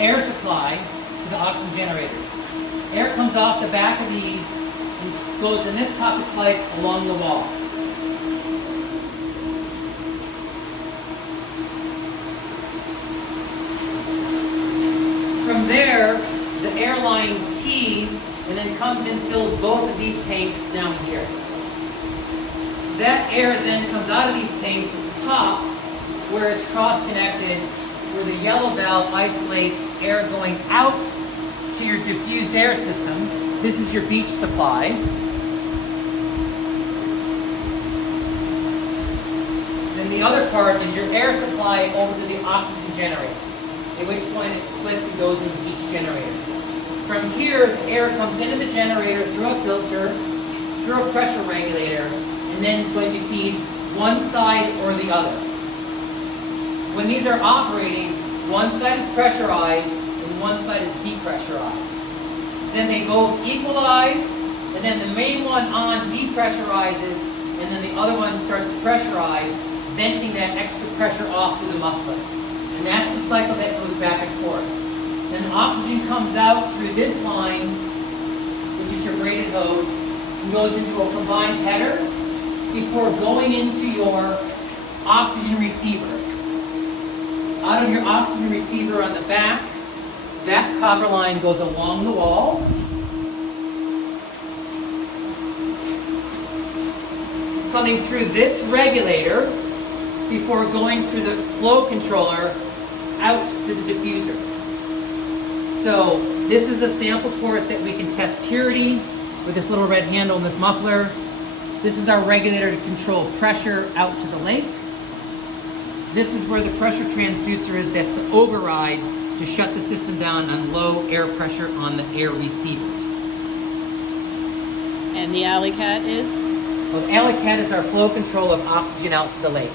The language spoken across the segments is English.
air supply to the oxygen generators. Air comes off the back of these and goes in this pocket pipe along the wall. From there, the airline tees and then comes and fills both of these tanks down here. That air then comes out of these tanks at the top where it's cross-connected, where the yellow valve isolates air going out to your diffused air system. This is your beach supply. Then the other part is your air supply over to the oxygen generator, at which point it splits and goes into each generator. From here, the air comes into the generator through a filter, through a pressure regulator, and then it's going to feed one side or the other. When these are operating, one side is pressurized and one side is depressurized. Then they both equalize, and then the main one on depressurizes, and then the other one starts to pressurize, venting that extra pressure off through the muffler. And that's the cycle that goes back and forth. Then oxygen comes out through this line, which is your braided hose, and goes into a combined header before going into your oxygen receiver. Out of your oxygen receiver on the back, that copper line goes along the wall. Coming through this regulator before going through the flow controller out to the diffuser. So this is a sample port that we can test purity with this little red handle and this muffler. This is our regulator to control pressure out to the lake. This is where the pressure transducer is. That's the override to shut the system down on low air pressure on the air receivers. And the alley cat is? Well, the alley cat is our flow control of oxygen out to the lake.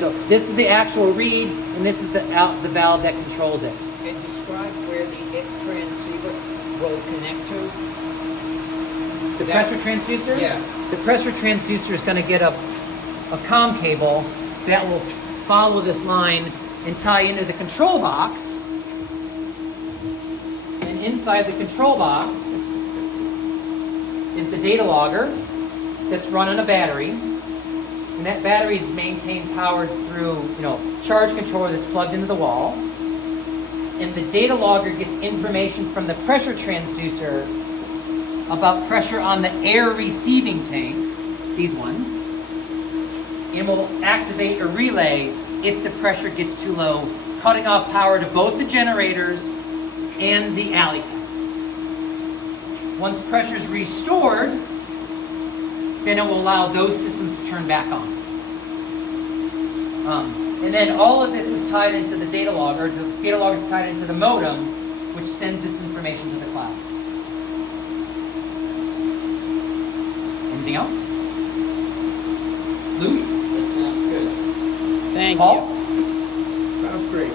So this is the actual read, and this is the valve that controls it. And describe where the transceiver will connect to. The pressure transducer? Yeah. The pressure transducer is going to get a comm cable that will follow this line and tie into the control box. And inside the control box is the data logger that's run on a battery. And that battery is maintained powered through, charge controller that's plugged into the wall. And the data logger gets information from the pressure transducer about pressure on the air receiving tanks, these ones, and will activate a relay if the pressure gets too low, cutting off power to both the generators and the alley cat. Once pressure is restored, then it will allow those systems to turn back on. And then all of this is tied into the data logger. The data logger is tied into the modem, which sends this information to the cloud. Anything else? Louis? That sounds good. Thank Paul? you. Sounds great.